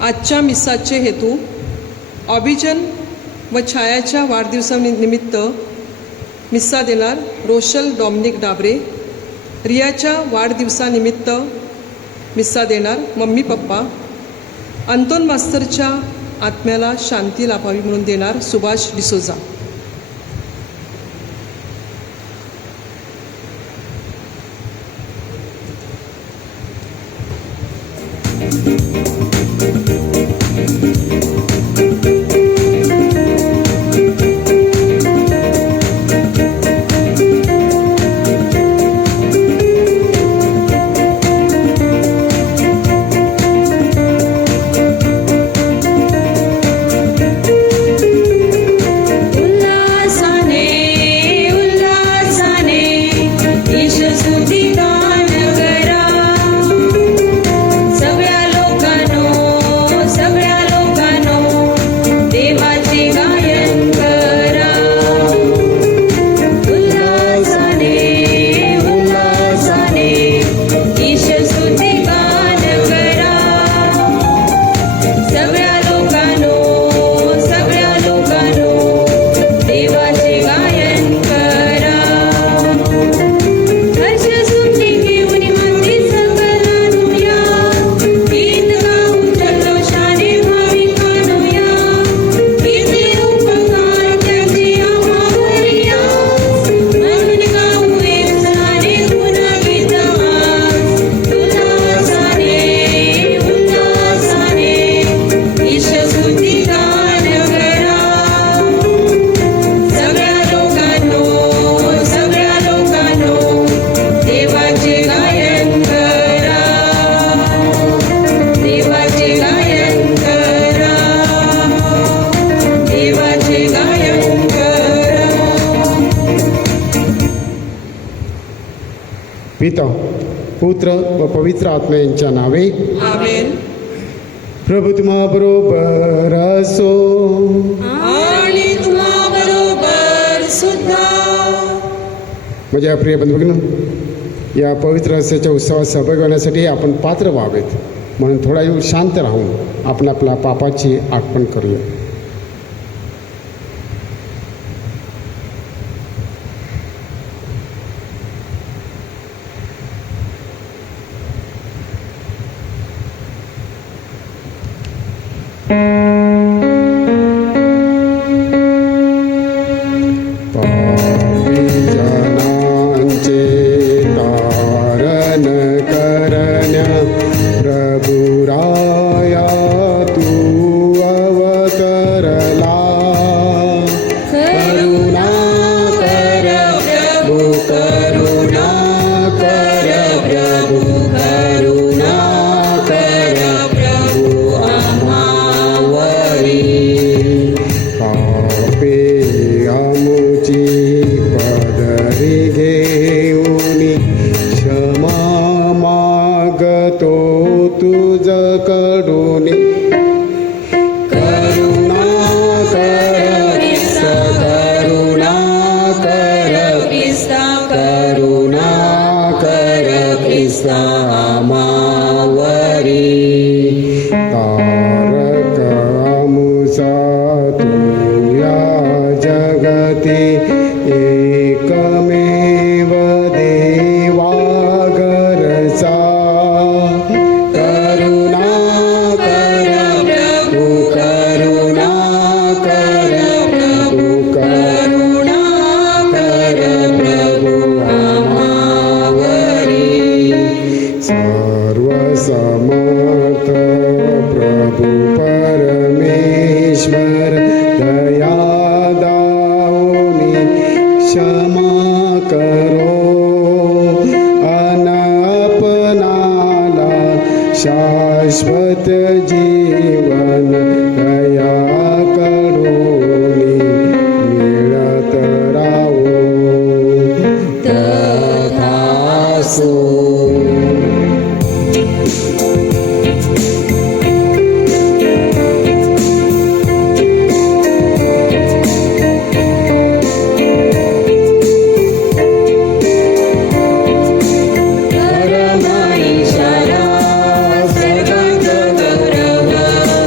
आजच्या मिसाचे हेतू ऑबिजन व छायाच्या वाढदिवसानिमित्त मिस्सा देणार रोशल डॉमिनिक डाबरे, रियाच्या वाढदिवसानिमित्त मिस्सा देणार मम्मी पप्पा, अंतोन मास्तरच्या आत्म्याला शांती लाभावी म्हणून देणार सुभाष डिसोजा. पिता पुत्र व पवित्र आत्मा यांच्या नावे आमेन. प्रभू तुम्हा बरोबर असो. आणि तुम्हा बरोबर सुद्धा. माझ्या प्रिय बंधूंनो, या पवित्र रस्त्याच्या उत्सवात सहभागी होण्यासाठी आपण पात्र व्हावेत, म्हणून थोडा वेळ शांत राहून आपण आपल्या पापाची आठवण करूया. शाश्वत जीवन दयाकडून मिळत राहो. तथासो. परम ईश्वरा सर्वांग गौरव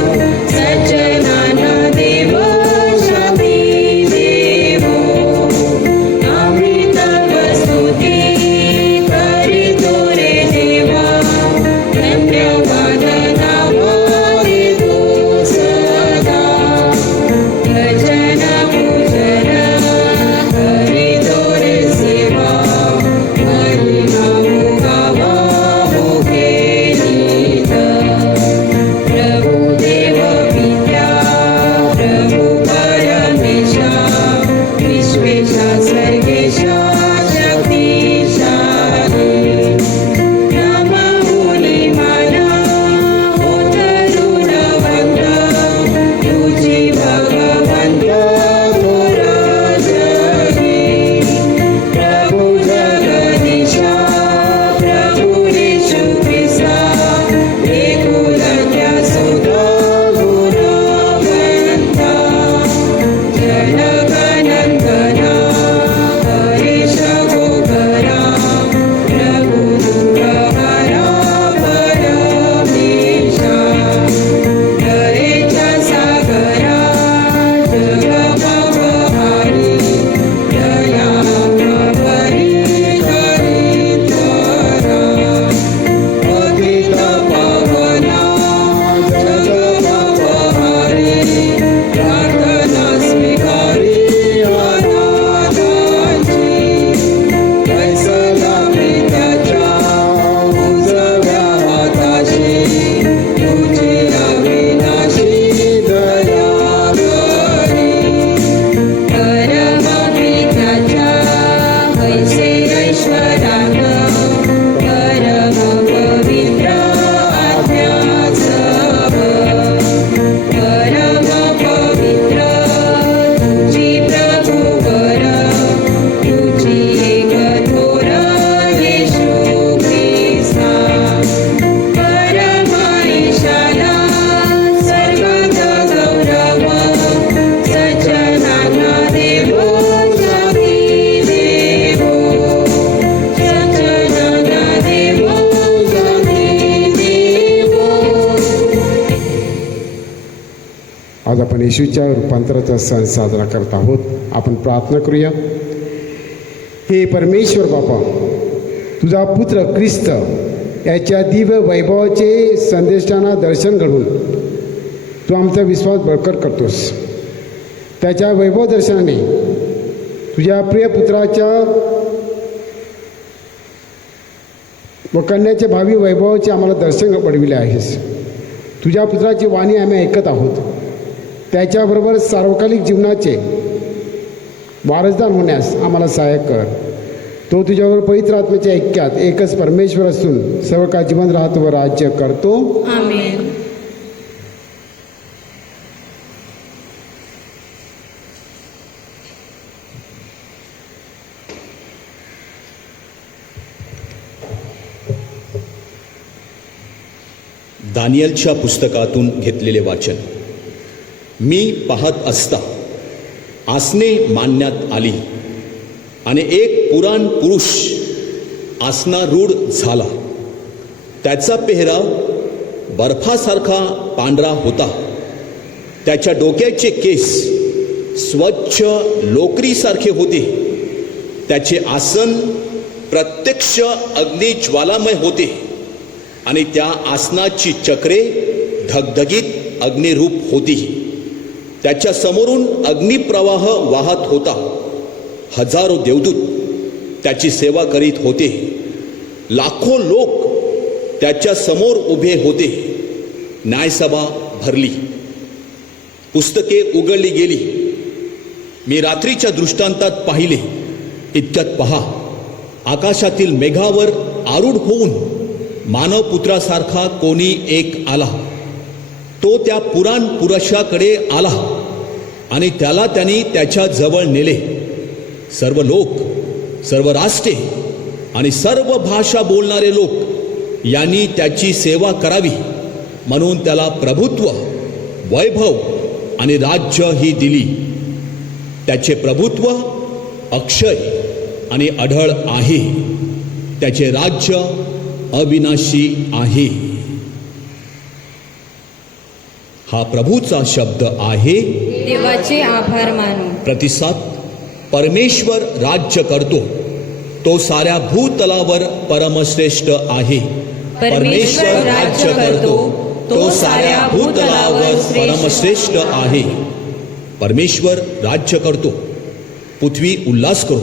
आपण येशूच्या रूपांतराचा सण साजरा करत आहोत. आपण प्रार्थना करूया. हे परमेश्वर बापा, तुझा पुत्र ख्रिस्त याच्या दिव्य वैभवाचे संदेशांना दर्शन घडवून तू आमचा विश्वास बळकट करतोस. त्याच्या वैभव दर्शनाने तुझ्या प्रिय पुत्राच्या व कन्याचे भावी वैभवाचे आम्हाला दर्शन घडविले आहेस. तुझ्या पुत्राची वाणी आम्ही ऐकत आहोत. त्याच्याबरोबर सार्वकालिक जीवनाचे वारसदार होण्यास आम्हाला सहाय्य कर. तो तुझ्याबरोबर पवित्र आत्म्याच्या ऐक्यात एकच परमेश्वर असून सर्व काळ जीवन राहतो व राज्य करतो. आमेन. दानियलच्या पुस्तकातून घेतलेले वाचन. मी पाहत असता आसने मांडण्यात आली आणि एक पुराण पुरुष आसनारूढ झाला. त्याचा पेहराव बर्फासारखा पांढरा होता. त्याच्या डोक्याचे केस स्वच्छ लोकरीसारखे होते. त्याचे आसन प्रत्यक्ष अग्निज्वालामय होते आणि त्या आसनाची चक्रे धगधगीत अग्निरूप होती. त्याच्या समोरून अग्निप्रवाह वाहत होता. हजारो देवदूत त्याची सेवा करीत होते. लाखो लोक त्याच्या समोर उभे होते. न्यायसभा भरली. पुस्तके उघडली गेली. मी रात्रीच्या दृष्टांतात पाहिले. इतक्यात पहा, आकाशातील मेघावर आरूढ होऊन मानवपुत्रासारखा कोणी एक आला. तो त्या पुराण पुरुषाकडे आला आणि त्याला त्यांनी त्याच्या जवळ नेले. सर्व लोक, सर्व राष्ट्रे आणि सर्व भाषा बोलणारे लोक यांनी त्याची सेवा करावी म्हणून त्याला प्रभुत्व, वैभव आणि राज्य ही दिली. त्याचे प्रभुत्व अक्षय आणि अढळ आहे. त्याचे राज्य अविनाशी आहे. हा प्रभूचा शब्द आहे. देवाचे आभार मानू. प्रतिसाद. परमेश्वर राज्य करतो. तो साऱ्या भूतलावर परमश्रेष्ठ आहे. परमेश्वर राज्य करतो. तो साऱ्या भूतलावर परमश्रेष्ठ आहे. परमेश्वर राज्य करतो. पृथ्वी उल्हास करो.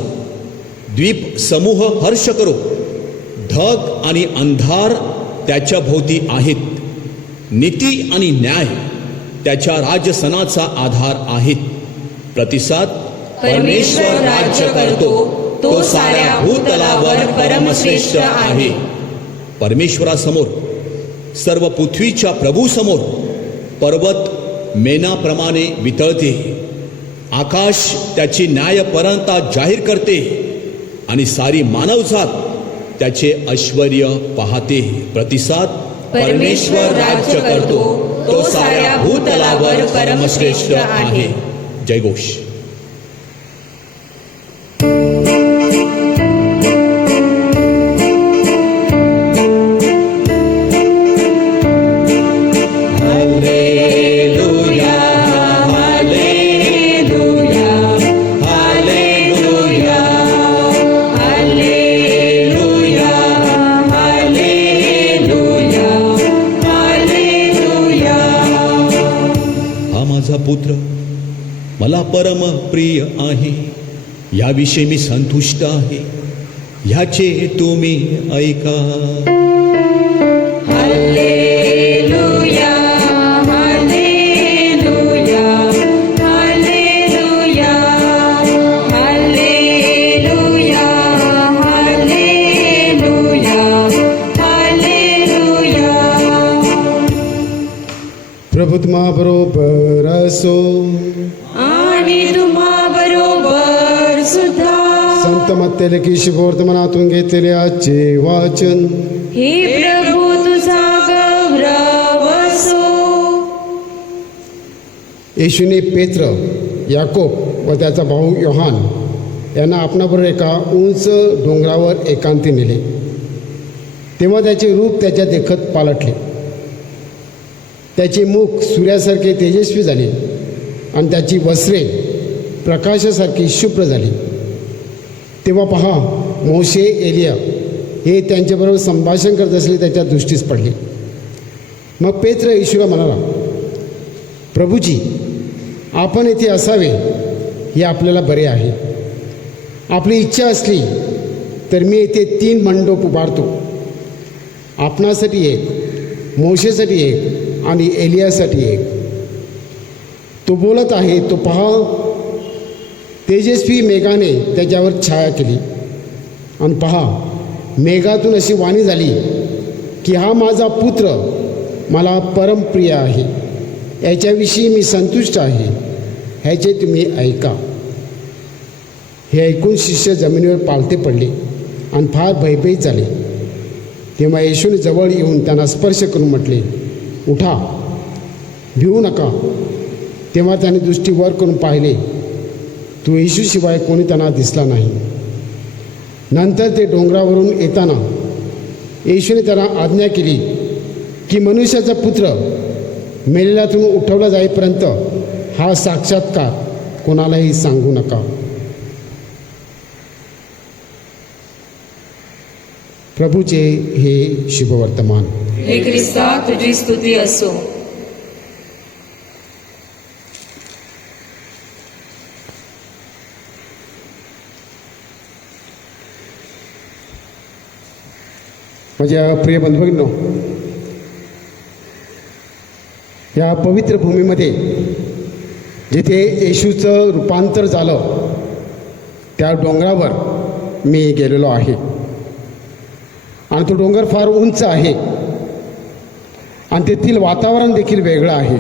द्वीप समूह हर्ष करो. ढग आणि अंधार त्याच्या भोवती आहेत. नीती आणि न्याय त्याच्या राजसनाचा आधार आहेत. प्रतिसाद. परमेश्वर राज्य करतो. तो साऱ्या भूतलावर परमश्रेष्ठ आहे. परमेश्वरासमोर, सर्व पृथ्वीच्या प्रभूसमोर पर्वत मेनाप्रमाणे वितळते. आकाश त्याची न्यायपरंता जाहीर करते आणि सारी मानवजात त्याचे ऐश्वर्य पाहते. प्रतिसाद. परमेश्वर राज्य करतो. तो साऱ्या भूतलावर परमश्रेष्ठ आहे. जयघोष. पुत्र मला परम प्रिय आहे. याविषयी मी संतुष्ट आहे. ह्याचे तुम्ही ऐका. हालेलुया, हालेलुया, हालेलुया, हालेलुया, हालेलुया, हालेलुया. प्रभू तुम्हा बरोबर असो आणि तुम्हा बरोबर सुद्धा. संत मत्ते लिखित शुभवर्तमानातून घेतलेले आजचे वाचन. हे प्रभू तुझा गौरव असो. येशूने पेत्र, याकोब व त्याचा भाऊ योहान यांना आपणाबरोबर एका उंच डोंगरावर एकांती नेले. तेव्हा त्याचे रूप त्याच्या देखत पालटले. त्याचे मुख सूर्यासारखे तेजस्वी झाले आणि त्याची वस्त्रे प्रकाशासारखी शुभ्र झाली. तेव्हा पहा, मोशे एलिया हे त्यांच्याबरोबर संभाषण करत असले त्याच्या दृष्टीस पडले. मग पेत्र येशूला म्हणाला, प्रभूजी, आपण येथे असावे हे आपल्याला बरे आहे. आपली इच्छा असली तर मी येथे 3 मंडप उभारतो, आपणासाठी एक, मोशेसाठी एक आणि एलियासाठी एक. तो बोलत आहे तो पहा, तेजस्वी मेघाने त्याच्यावर छाया केली आणि पहा, मेघातून अशी वाणी झाली की हा माझा पुत्र मला परमप्रिय आहे, याच्याविषयी मी संतुष्ट आहे, ह्याचे तुम्ही ऐका. हे ऐकून शिष्य जमिनीवर पालथे पडले आणि फार भयभीत झाले. तेव्हा येशूने जवळ येऊन त्यांना स्पर्श करून म्हटले, उठा, भिवू नका. तेव्हा त्याने दृष्टी वर करून पाहिले, तो येशूशिवाय कोणी त्यांना दिसला नाही. नंतर ते डोंगरावरून येताना येशूने त्यांना आज्ञा केली की मनुष्याचा पुत्र मेलेल्यातून उठवला जाईपर्यंत हा साक्षात्कार कोणालाही सांगू नका. प्रभूचे हे शुभवर्तमान. हे ख्रिस्ता, तुझी स्तुती असो. माझ्या प्रिय बंधूंनो, या पवित्र भूमीमध्ये जिथे येशूचं रूपांतर झालं त्या डोंगरावर मी गेलेलो आहे. आणि तो डोंगर फार उंच आहे आणि तेथील वातावरण देखील वेगळं आहे.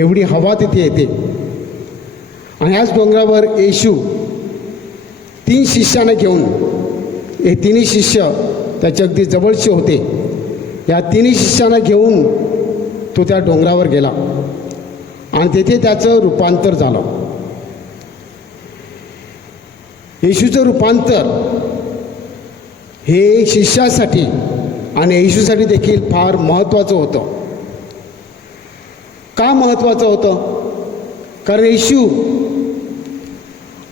एवढी हवा तिथे येते. आणि ह्याच डोंगरावर येशू 3 शिष्यांना घेऊन, हे 3 शिष्य त्याचे अगदी जवळचे होते, या 3 शिष्यांना घेऊन तो त्या डोंगरावर गेला आणि तेथे त्याचं रूपांतर झालं. येशूचं रूपांतर हे शिष्यासाठी आणि येशूसाठी देखील फार महत्त्वाचं होतं. का महत्त्वाचं होतं? कारण येशू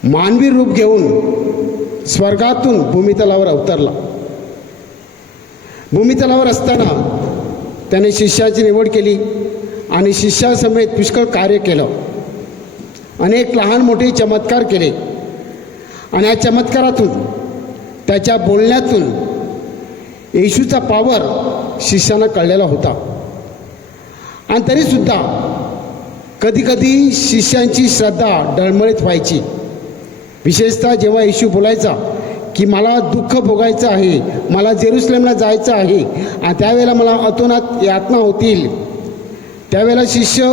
मानवी रूप घेऊन स्वर्गातून भूमितलावर अवतरला. भूमितलावर असताना त्याने शिष्याची निवड केली आणि शिष्यासमेत पुष्कळ कार्य केलं. अनेक लहान मोठे चमत्कार केले आणि या चमत्कारातून, त्याच्या बोलण्यातून येशूचा पॉवर शिष्यांना कळलेला होता. आणि तरीसुद्धा कधीकधी शिष्यांची श्रद्धा डळमळीत व्हायची. विशेषतः जेव्हा येशू बोलायचा की मला दुःख भोगायचं आहे, मला जेरुसलेमला जायचं आहे आणि त्यावेळेला मला अतोनात यातना होतील, त्यावेळेला शिष्य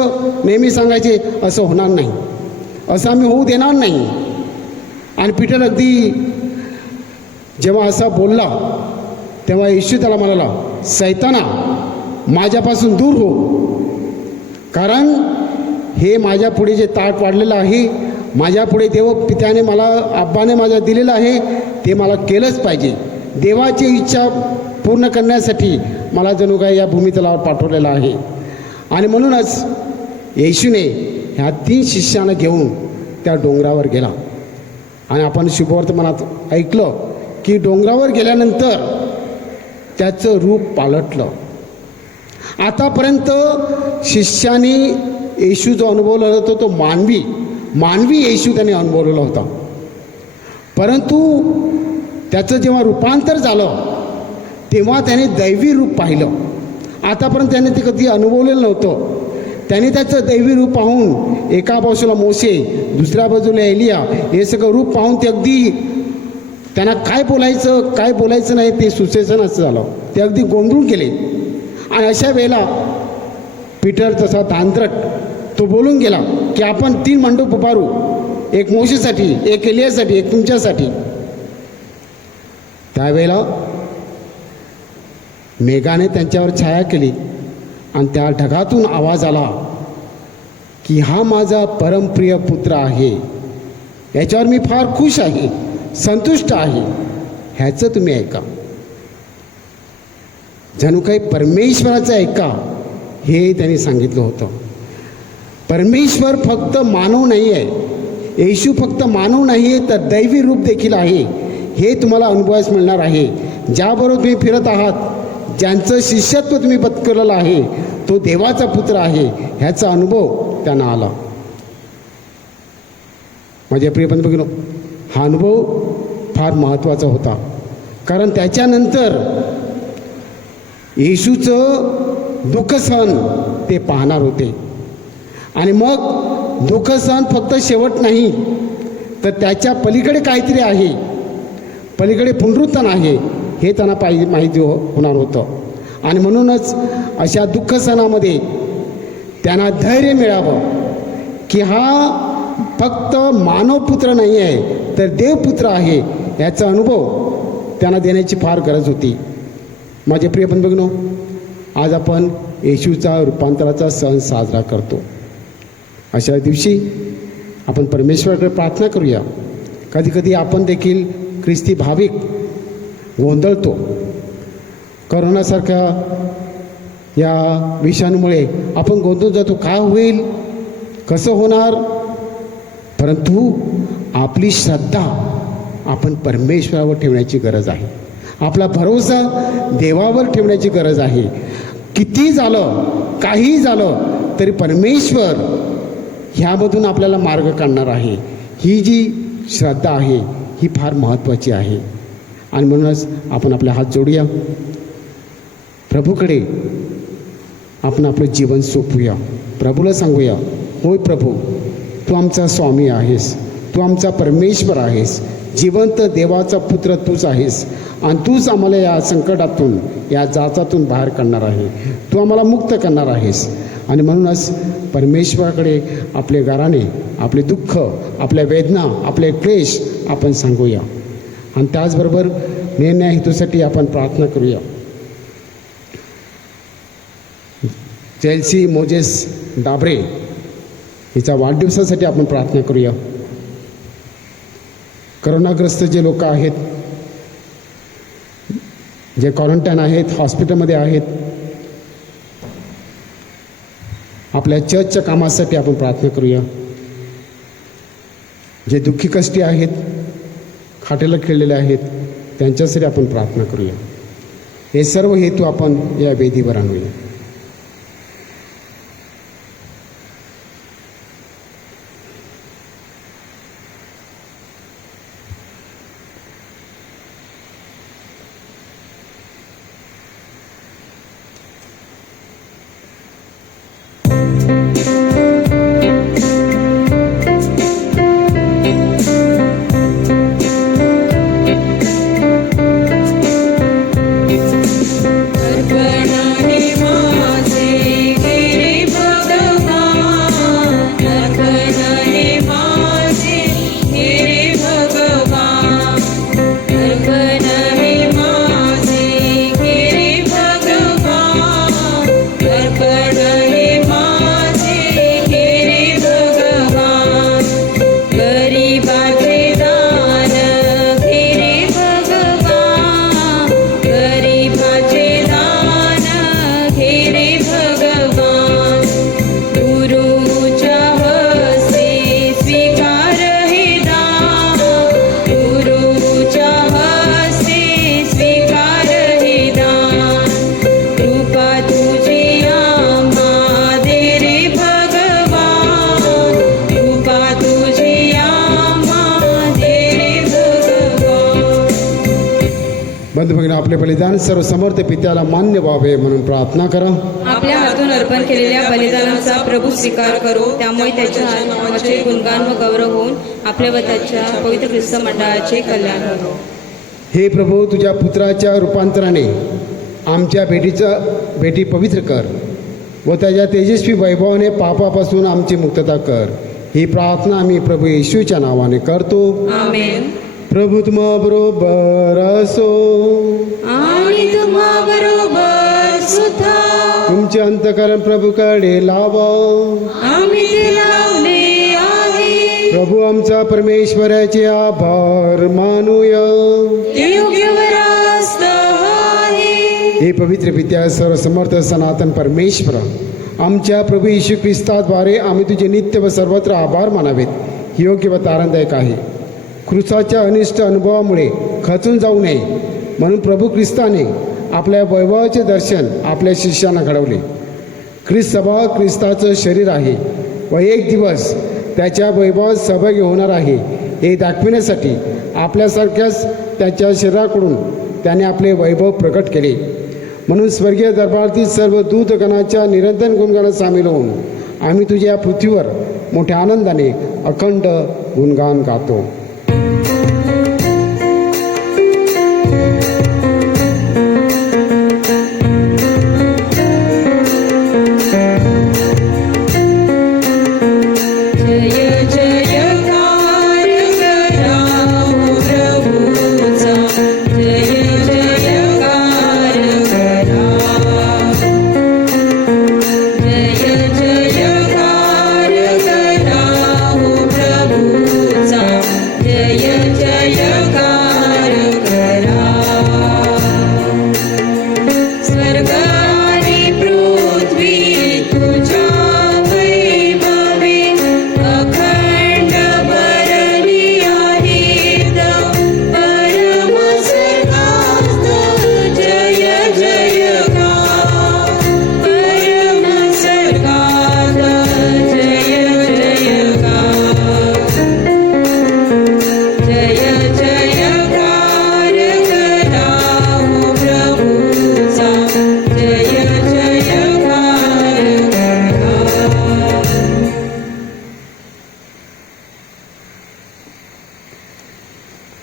नेहमी सांगायचे, असं होणार नाही, असं आम्ही होऊ देणार नाही. आणि पीटर अगदी जेव्हा असा बोलला तेव्हा येशू त्याला म्हणाला, सैताना, माझ्यापासून दूर हो, कारण हे माझ्या पुढे जे ताट वाढलेलं आहे, माझ्या पुढे देव पित्याने मला, आब्बाने माझ्या दिलेलं आहे, ते मला केलंच पाहिजे. देवाची इच्छा पूर्ण करण्यासाठी मला जणू काही या भूमितलावर पाठवलेलं आहे. आणि म्हणूनच येशूने ह्या 3 शिष्यांना घेऊन त्या डोंगरावर गेला. आणि आपण शुभवर्तमानात ऐकलं की डोंगरावर गेल्यानंतर त्याचं रूप पालटलं. आतापर्यंत शिष्यांनी येशू जो अनुभवलेला होता तो मानवी येशू त्याने अनुभवलेला होता. परंतु त्याचं जेव्हा रूपांतर झालं तेव्हा त्याने दैवी रूप पाहिलं. आतापर्यंत त्याने ते कधी अनुभवलेलं नव्हतं. त्याने त्याचं दैवी रूप पाहून, एका बाजूला मोशे, दुसऱ्या बाजूला एलिया, हे सगळं रूप पाहून ते अगदी त्यांना काय बोलायचं नाही ते सुचेचं असं झालं. ते अगदी गोंधळून गेले. आणि अशा वेळेला पीटर तसा तांत्रट तो बोलून गेला की आपण 3 मंडप उभारू, एक मोशेसाठी, एक एलियासाठी, एक तुमच्यासाठी. त्यावेळेला मेघाने त्यांच्यावर छाया केली आणि त्या ढगातून आवाज आला की हा माझा परमप्रिय पुत्र आहे, याच्यावर मी फार खुश आहे, संतुष्ट आहे, ह्याचं तुम्ही ऐका. जणू काही परमेश्वराचं ऐका हे त्यांनी सांगितलं होतं. परमेश्वर फक्त मानव नाही आहे, येशू फक्त मानव नाही आहे तर दैवी रूप देखील आहे. हे तुम्हाला अनुभवास मिळणार आहे. ज्याबरोबर तुम्ही फिरत आहात, ज्यांचं शिष्यत्व तुम्ही पत्करलेलं आहे, तो देवाचा पुत्र आहे ह्याचा अनुभव त्यांना आला. माझ्या प्रिय बंधू, हा अनुभव फार महत्त्वाचा होता. कारण त्याच्यानंतर येशूचं दुःख सहन ते पाहणार होते. आणि मग दुःख सहन फक्त शेवट नाही, तर त्याच्या पलीकडे काहीतरी आहे, पलीकडे पुनरुत्थान आहे हे त्यांना माहिती होणार होतं. आणि म्हणूनच अशा दुःख सणामध्ये त्यांना धैर्य मिळावं की हा फक्त मानवपुत्र नाही आहे तर देवपुत्र आहे याचा अनुभव त्यांना देण्याची फार गरज होती. माझे प्रिय बंधूंनो, आज आपण येशूचा रूपांतराचा सण साजरा करतो. अशा दिवशी आपण परमेश्वराकडे प्रार्थना करूया. कधीकधी आपण देखील ख्रिस्ती भाविक गोंधळतो. करोनासारख्या या विषाणूमुळे आपण गोंधळून जातो, काय होईल, कसं होणार. परंतु आपली श्रद्धा आपण परमेश्वरावर ठेवण्याची गरज आहे. आपला भरोसा देवावर ठेवण्याची गरज आहे. किती झालं, काही झालं तरी परमेश्वर ह्यामधून आपल्याला मार्ग काढणार आहे. ही जी श्रद्धा आहे ही फार महत्त्वाची आहे. आणि म्हणूनच आपण आपले हात जोडूया, प्रभूकडे आपण आपलं जीवन सोपवूया. प्रभूला सांगूया, होय प्रभू, तू आमचा स्वामी आहेस, तू आमचा परमेश्वर आहेस, जिवंत देवाचा पुत्र तूच आहेस आणि तूच आम्हाला या संकटातून, या जाचातून बाहेर काढणार आहे. तू आम्हाला मुक्त करणार आहेस. आणि म्हणूनच परमेश्वराकडे आपले गाराणे, आपले दुःख, आपल्या वेदना, आपले क्लेश आपण सांगूया. आणि त्याचबरोबर निर्णय हेतूसाठी आपण प्रार्थना करूया. जेल्सी मोजेस डाबरे हिच्या वाढदिवसासाठी आपण प्रार्थना करूया. करोनाग्रस्त जे लोक आहेत, जे क्वारंटाईन आहेत, हॉस्पिटलमध्ये आहेत, आपल्या चर्चच्या कामासाठी आपण प्रार्थना करूया. जे दुःखी कष्टी आहेत, खाटेला खेळलेले आहेत, त्यांच्यासाठी आपण प्रार्थना करूया. हे सर्व हेतू आपण या वेदीवर आणूया. आपले बलिदान सर्व समर्थ पित्याला मान्य व्हावे म्हणून प्रार्थना करा. आपल्या हातून अर्पण केलेल्या बलिदानाचा प्रभू स्वीकार करो. त्यामुळे त्याच्या नावाचे गुणगान व गौरव होऊन आपल्या व त्याच्या पवित्र ख्रिस्त मंडळाचे कल्याण हो. हे प्रभू, तुझ्या पुत्राच्या रूपांतराने आमच्या भेटी पवित्र कर व त्याच्या तेजस्वी वैभवाने पापापासून आमची मुक्तता कर. ही प्रार्थना आम्ही प्रभू येशूच्या नावाने करतो. आमेन. प्रभू तुम्हा बरोबर असो आणि तुम्हा बरोबर सुद्धा. तुमचे अंतःकरण प्रभूकडे लावा. आम्ही ते लावले आहे. प्रभू आमचा परमेश्वराचे आभार मानूया. ते योग्य व रास्त आहे. हे पवित्र पित्या, सर्व समर्थ सनातन परमेश्वर, आमच्या प्रभू येशू ख्रिस्ताद्वारे आम्ही तुझे नित्य व सर्वत्र आभार मानावेत, ही योग्य व आनंददायक आहे. क्रूसाच्या अनिष्ट अनुभवामुळे खचून जाऊ नये म्हणून प्रभू ख्रिस्ताने आपल्या वैभवाचे दर्शन आपल्या शिष्यांना घडवले. ख्रिस्त सभा ख्रिस्ताचं शरीर आहे व एक दिवस त्याच्या वैभवात सहभागी होणार आहे हे दाखविण्यासाठी आपल्यासारख्याच त्याच्या शरीराकडून त्याने आपले वैभव प्रकट केले. म्हणून स्वर्गीय दरबारातील सर्व दूतगणाच्या निरंतर गुणगानात सामील होऊन आम्ही तुझ्या या पृथ्वीवर मोठ्या आनंदाने अखंड गुणगान गातो.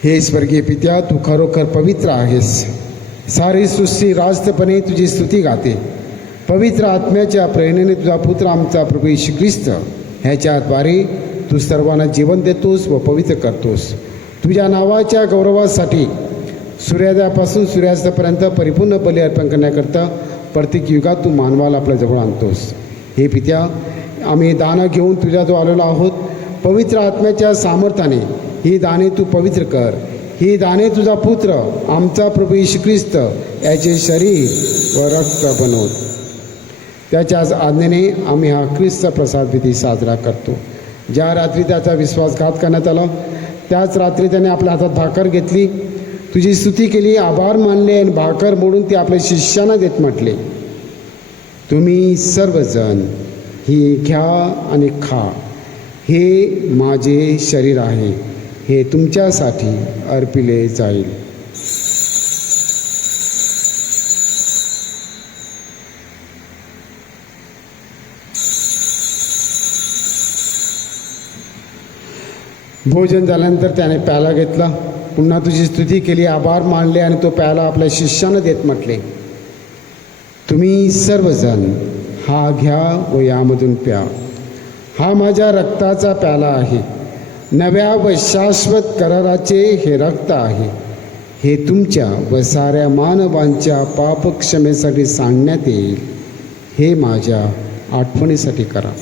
हे स्वर्गीय पित्या, तू खरोखर पवित्र आहेस. सारी सृष्टी रास्तपणे तुझी स्तुती गाते. पवित्र आत्म्याच्या प्रेरणेने तुझा पुत्र आमचा प्रभू येशू ख्रिस्त ह्याच्याद्वारे तू सर्वांना जीवन देतोस व पवित्र करतोस. तुझ्या नावाच्या गौरवासाठी सूर्योदयापासून सूर्यास्तापर्यंत परिपूर्ण बली अर्पण करण्याकरता प्रत्येक युगात तू मानवाला आपल्या जवळ आणतोस. हे पित्या, आम्ही दानं घेऊन तुझ्याजवळ आलेलो आहोत. पवित्र आत्म्याच्या सामर्थ्याने ही दाने तू पवित्र कर. ही दाने तुझा पुत्र आमचा प्रभू येशू ख्रिस्त याचे शरीर व रक्त बनवत. त्याच्याच आज्ञेने आम्ही हा ख्रिस्त प्रसाद विधी साजरा करतो. ज्या रात्री त्याचा विश्वासघात करण्यात आला त्याच रात्री त्याने आपल्या हातात भाकर घेतली, तुझी स्तुती केली, आभार मानले आणि भाकर मोडून ती आपल्या शिष्यांना देत म्हटले, तुम्ही सर्वजण ही घ्या आणि खा. हे माझे शरीर आहे, हे तुमच्यासाठी अर्पिले जाईल. भोजन झाल्यानंतर त्याने प्याला घेतला, पुन्हा तुझी स्तुती केली, आभार मानले आणि तो प्याला आपल्या शिष्यांना देत म्हटले, तुम्ही सर्वजण हा घ्या व यामधून प्या. हा माझ्या रक्ताचा प्याला आहे, नव्या व शाश्वत कराराचे हे रक्त आहे. हे तुमच्या व साऱ्या मानवांच्या पापक्षमेसाठी सांडण्यात येईल. हे माझ्या आठवणीसाठी करा.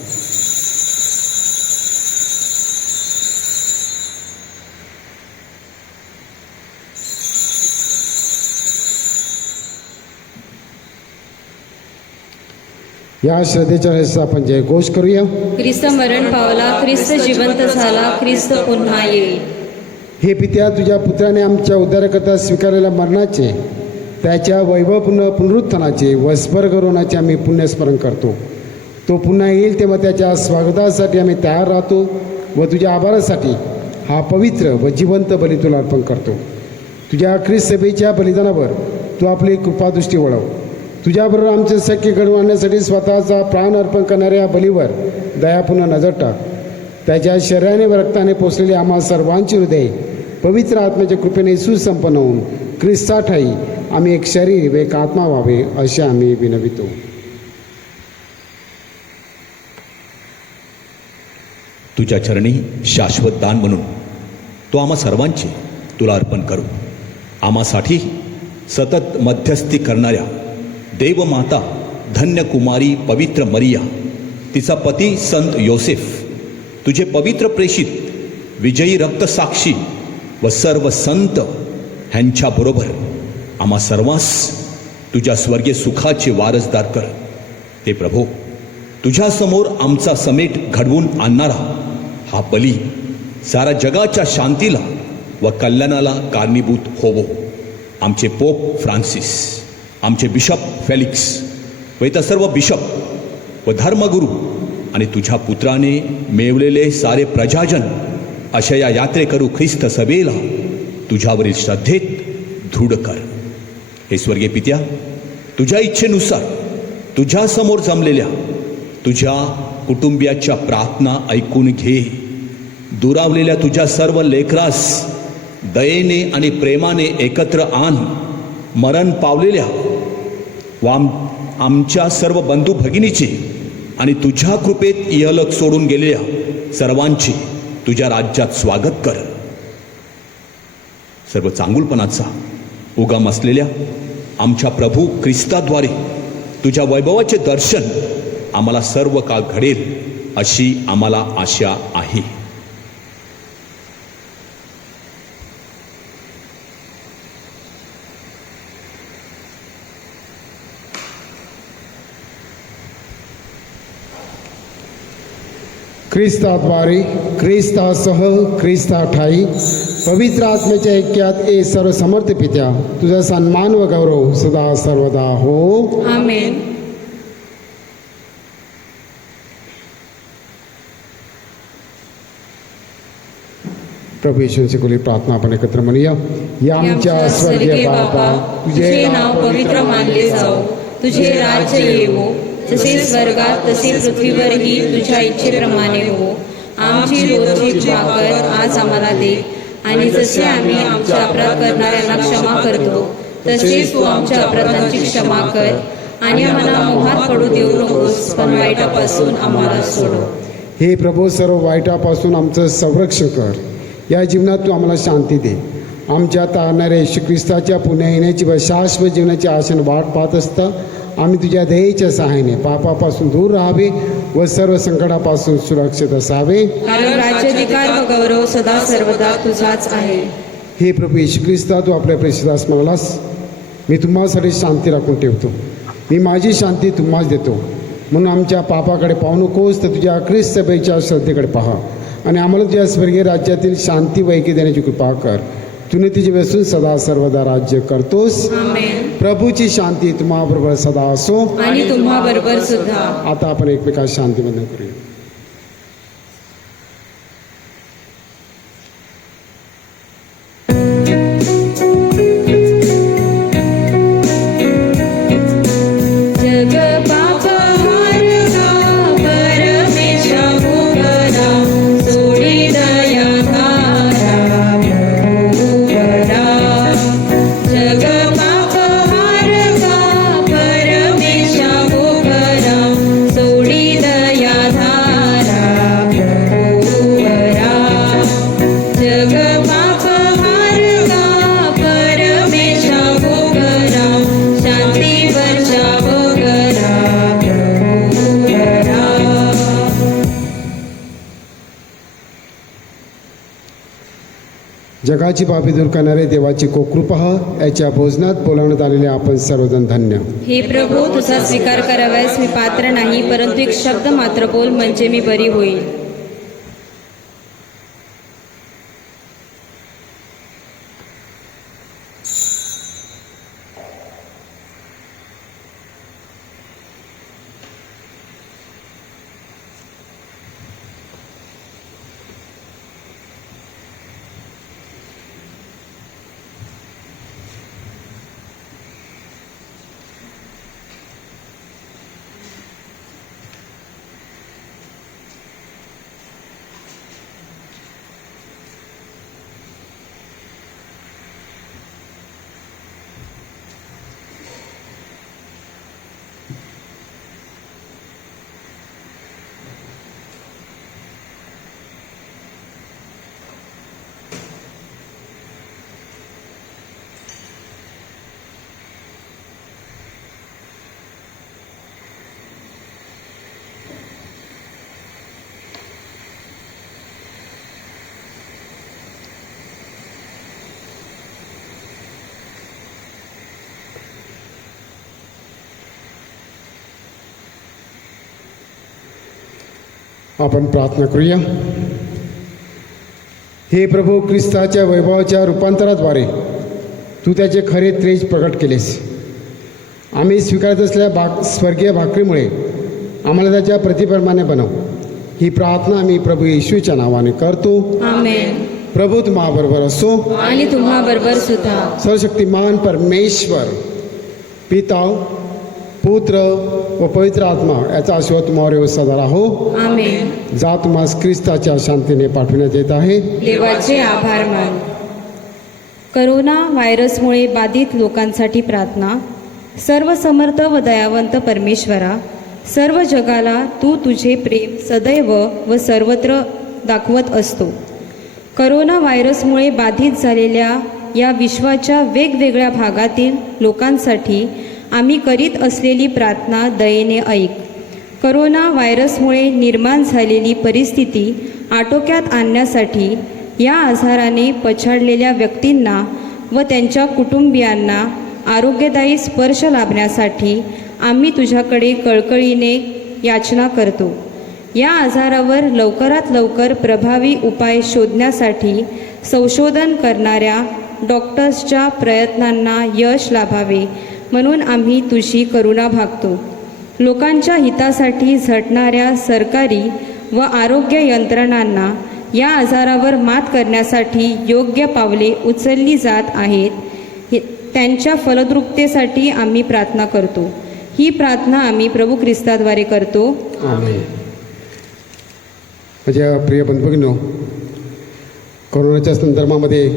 या श्रद्धेच्या रस्ता आपण जयघोष करूया. ख्रिस्त मरण पावला, ख्रिस्त जिवंत झाला, ख्रिस्त पुन्हा येईल. हे पित्या, तुझ्या पुत्राने आमच्या उद्धारकर्ता स्वीकारलेल्या मरणाचे, त्याच्या वैभवपूर्ण पुनरुत्थानाचे व स्वर्गरोहणाचे आम्ही पुण्यस्मरण करतो. तो पुन्हा येईल तेव्हा त्याच्या स्वागतासाठी आम्ही तयार राहतो व तुझ्या आभारासाठी हा पवित्र व जिवंत बली तुला अर्पण करतो. तुझ्या ख्रिस्त सभेच्या बलिदानावर तू आपली कृपादृष्टी वळव. तुझ्याबरोबर आमचे सख्य घडवून आणण्यासाठी स्वतःचा प्राण अर्पण करणाऱ्या बलीवर दयापूर्ण नजर टाक. त्याच्या शरीराने व रक्ताने पोचलेली आम्हा सर्वांची हृदय पवित्र आत्म्याच्या कृपेने सुसंपन्न होऊन ख्रिस्ताठाई आम्ही एक शरीर व एक आत्मा व्हावे असे आम्ही विनवितो. तुझ्या चरणी शाश्वत दान म्हणून तो आम्हा सर्वांचे तुला अर्पण करू. आम्हासाठी सतत मध्यस्थी करणाऱ्या देवमाता धन्य कुमारी पवित्र मरिया, तिचा पती संत योसेफ, तुझे पवित्र प्रेषित विजयी रक्तसाक्षी व सर्व संत ह्यांच्याबरोबर आम्हा सर्वांस तुझ्या स्वर्गीय सुखाचे वारसदार कर. ते प्रभो, तुझ्यासमोर आमचा समेट घडवून आणणारा हा बली साऱ्या जगाच्या शांतीला व कल्याणाला कारणीभूत होवो. आमचे पोप फ्रान्सिस, आमचे बिशप फेलिक्स व इतर सर्व बिशप व धर्मगुरू आणि तुझ्या पुत्राने मिळवलेले सारे प्रजाजन अशा या यात्रेकरू ख्रिस्त सभेला तुझ्यावरील श्रद्धेत दृढ कर. हे स्वर्गीय पित्या, तुझ्या इच्छेनुसार तुझ्या समोर जमलेल्या तुझ्या कुटुंबियाच्या प्रार्थना ऐकून घे. दुरावलेल्या तुझ्या सर्व लेकरास दयेने आणि प्रेमाने एकत्र आण. मरण पावलेल्या व आमच्या सर्व बंधू भगिनीचे आणि तुझ्या कृपेत इहलोक सोडून गेलेल्या सर्वांचे तुझ्या राज्यात स्वागत कर. सर्व चांगुलपणाचा उगम असलेल्या आमच्या प्रभू ख्रिस्ताद्वारे तुझ्या वैभवाचे दर्शन आम्हाला सर्व काळ घडेल अशी आम्हाला आशा आहे. ख्रिस्ताद्वारे, ख्रिस्तासह, ख्रिस्ताठाई पवित्र आत्म्याच्या ऐक्यात ए सर्व समर्थ पित्या, तुझा सन्मान व गौरव सदा सर्वदा हो. आमेन. प्रभू येशूंची खुली प्रार्थना आपण एकत्र म्हणूया. या आमच्या स्वर्गीय बापा, तुझे नाव पवित्र मानले जाओ, तुझे राज्य येवो, जसे स्वर्गात तसे पृथ्वीवरही तुझ्या इच्छेप्रमाणे हो. आमची रोजची भाकर आज आम्हाला दे, आणि जसे आम्ही आमच्या अपराध करणाऱ्यांना क्षमा करतो तसेच तू आमच्या अपराधांची क्षमा कर, आणि आम्हाला मोहात पडू देऊ नकोस, पण वाईटापासून आम्हाला सोडव. हे प्रभू, सर्व वाईटापासून आमचं संरक्षण कर. या जीवनात तू आम्हाला शांती दे. आमच्या तारणाऱ्या येशू ख्रिस्ताच्या पुन्हा येण्याची व शाश्वत जीवनाची आशेने वाट पाहत असता आम्ही तुझ्या दयेच्या सहाय्याने पापापासून दूर राहावे व सर्व संकटापासून सुरक्षित असावे. कारण राज्याधिकार व गौरव सदा सर्वदा तुझाच आहे. हे प्रभू येशू ख्रिस्ता, तू आपल्या प्रेषदास म्हणालास, मी तुम्हासाठी शांती राखून ठेवतो, मी माझी शांती तुम्हास देतो. म्हणून आमच्या पापाकडे पाहू नकोस, तर तुझ्या ख्रिस्त सभेच्या श्रद्धेकडे पहा आणि आम्हाला तुझ्या स्वर्गीय राज्यातील शांती व ऐक्य देण्याची कृपा कर. तुने तुझे बसून सदा सर्वदा राज्य करतोस. आमेन. प्रभूची शांती तुम्हाबरोबर सदा असो. आणि तुम्हा बरोबर सुद्धा. आता आपण एकमेकात शांतीबंधन करूया. जगाची पापे दूर करणारे देवाची कोकृपा याच्या भोजनात बोलावण्यात आलेले आपण सर्वजण धन्य. हे प्रभू, तुझा स्वीकार करावयास मी पात्र नाही, परंतु एक शब्द मात्र बोल, म्हणजे मी बरी होईल. आपण प्रार्थना करूया. हे प्रभू, ख्रिस्ताच्या वैभवाच्या रूपांतराद्वारे तू त्याचे खरे तेज प्रकट केलेस. आम्ही स्वीकारत असलेल्या स्वर्गीय भाकरीमुळे आम्हाला त्याच्या प्रतिप्रमाणे बनव. ही प्रार्थना आम्ही प्रभू येशूच्या नावाने करतो. आमेन. प्रभू तुम्हाबरोबर असो. आणि तुम्हा बरोबर सुद्धा. सर्वशक्तिमान परमेश्वर पिता, पुत्र व पवित्र आत्मा याचा आशीर्वाद तुम्हावर सदा राहो. आमेन. जा तुम्हास ख्रिस्ताच्या शांतीने पाठविण्यात येत आहे. देवाचे आभार मान. करोना व्हायरसमुळे बाधित लोकांसाठी प्रार्थना. सर्व समर्थ व दयावंत परमेश्वरा, सर्व जगाला तू तुझे प्रेम सदैव व सर्वत्र दाखवत असतो. करोना व्हायरसमुळे बाधित झालेल्या या विश्वाच्या वेगवेगळ्या भागातील लोकांसाठी आम्ही करीत असलेली प्रार्थना दयेने ऐक. करोना व्हायरसमुळे निर्माण झालेली परिस्थिती आटोक्यात आणण्यासाठी या आजाराने पछाडलेल्या व्यक्तींना व त्यांच्या कुटुंबियांना आरोग्यदायी स्पर्श लाभण्यासाठी आम्ही तुझ्याकडे कळकळीने याचना करतो. या आजारावर लवकरात लवकर प्रभावी उपाय शोधण्यासाठी संशोधन करणाऱ्या डॉक्टर्सच्या प्रयत्नांना यश लाभावे म्हणून आम्ही तुझी करुणा भागतो. लोकांच्या हितासाठी झटणाऱ्या सरकारी व आरोग्य यंत्रणांना या आजारावर मात करण्यासाठी योग्य पावले उचलली जात आहेत, त्यांच्या फलद्रुपतेसाठी आम्ही प्रार्थना करतो. ही प्रार्थना आम्ही प्रभू ख्रिस्ताद्वारे करतो. आमेन. माझ्या प्रिय बंधूभगिनींनो, कोरोनाच्या संदर्भामध्ये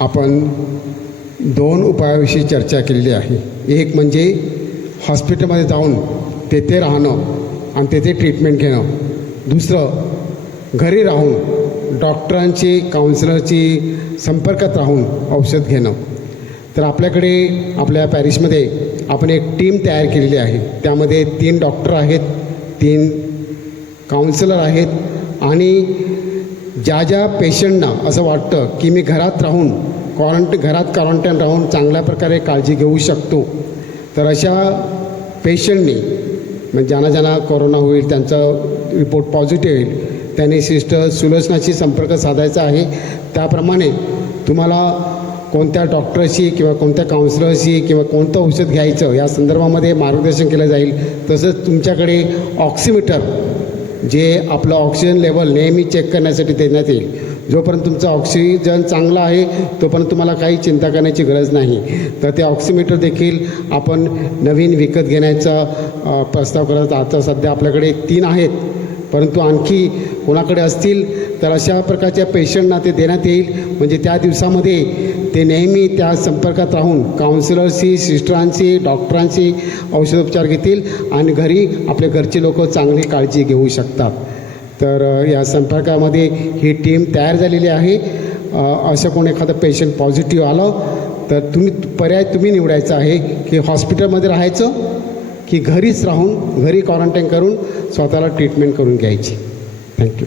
आपण 2 उपायाविषयी चर्चा केलेली आहे. एक म्हणजे हॉस्पिटलमध्ये जाऊन तेथे राहणं आणि तेथे ट्रीटमेंट घेणं. दुसरं, घरी राहून डॉक्टरांची, काउन्सिलरची संपर्कात राहून औषध घेणं. तर आपल्याकडे आपल्या पॅरिसमध्ये आपण एक टीम तयार केलेली आहे. त्यामध्ये 3 डॉक्टर आहेत, 3 काउन्सिलर आहेत आणि ज्या पेशंटना असं वाटतं की मी घरात राहून घरात क्वारंटाईन राहून चांगल्या प्रकारे काळजी घेऊ शकतो, तर अशा पेशंटनी म्हणजे ज्यांना कोरोना होईल, त्यांचा रिपोर्ट पॉझिटिव्ह येईल, त्यांनी सिस्टर सुलोचनाशी संपर्क साधायचा आहे. त्याप्रमाणे तुम्हाला कोणत्या डॉक्टरशी किंवा कोणत्या काउन्सिलरशी किंवा कोणतं औषध घ्यायचं या संदर्भामध्ये मार्गदर्शन केलं जाईल. तसंच तुमच्याकडे ऑक्सिमीटर, जे आपलं ऑक्सिजन लेवल नेहमी चेक करण्यासाठी देण्यात येईल. जोपर्यंत तुमचं ऑक्सिजन चांगला आहे तोपर्यंत तुम्हाला काही चिंता करण्याची गरज नाही. तर ते ऑक्सिमीटर देखील आपण नवीन विकत घेण्याचा प्रस्ताव करत. आता सध्या आपल्याकडे 3 आहेत, परंतु आणखी कोणाकडे असतील तर अशा प्रकारच्या पेशंटना ते देण्यात येईल. म्हणजे त्या दिवसामध्ये ते नेहमी त्या संपर्कात राहून काउन्सिलरशी, सिस्टरांशी, डॉक्टरांशी औषधोपचार घेतील आणि घरी आपल्या घरचे लोक चांगली काळजी घेऊ शकतात. तर या संपर्कामध्ये ही टीम तयार झालेली आहे. असं कोण एखादं पेशंट पॉझिटिव्ह आलं तर पर्याय तुम्ही निवडायचा आहे की हॉस्पिटलमध्ये राहायचं की घरीच राहून घरी क्वारंटाईन करून स्वतःला ट्रीटमेंट करून घ्यायची. थँक्यू.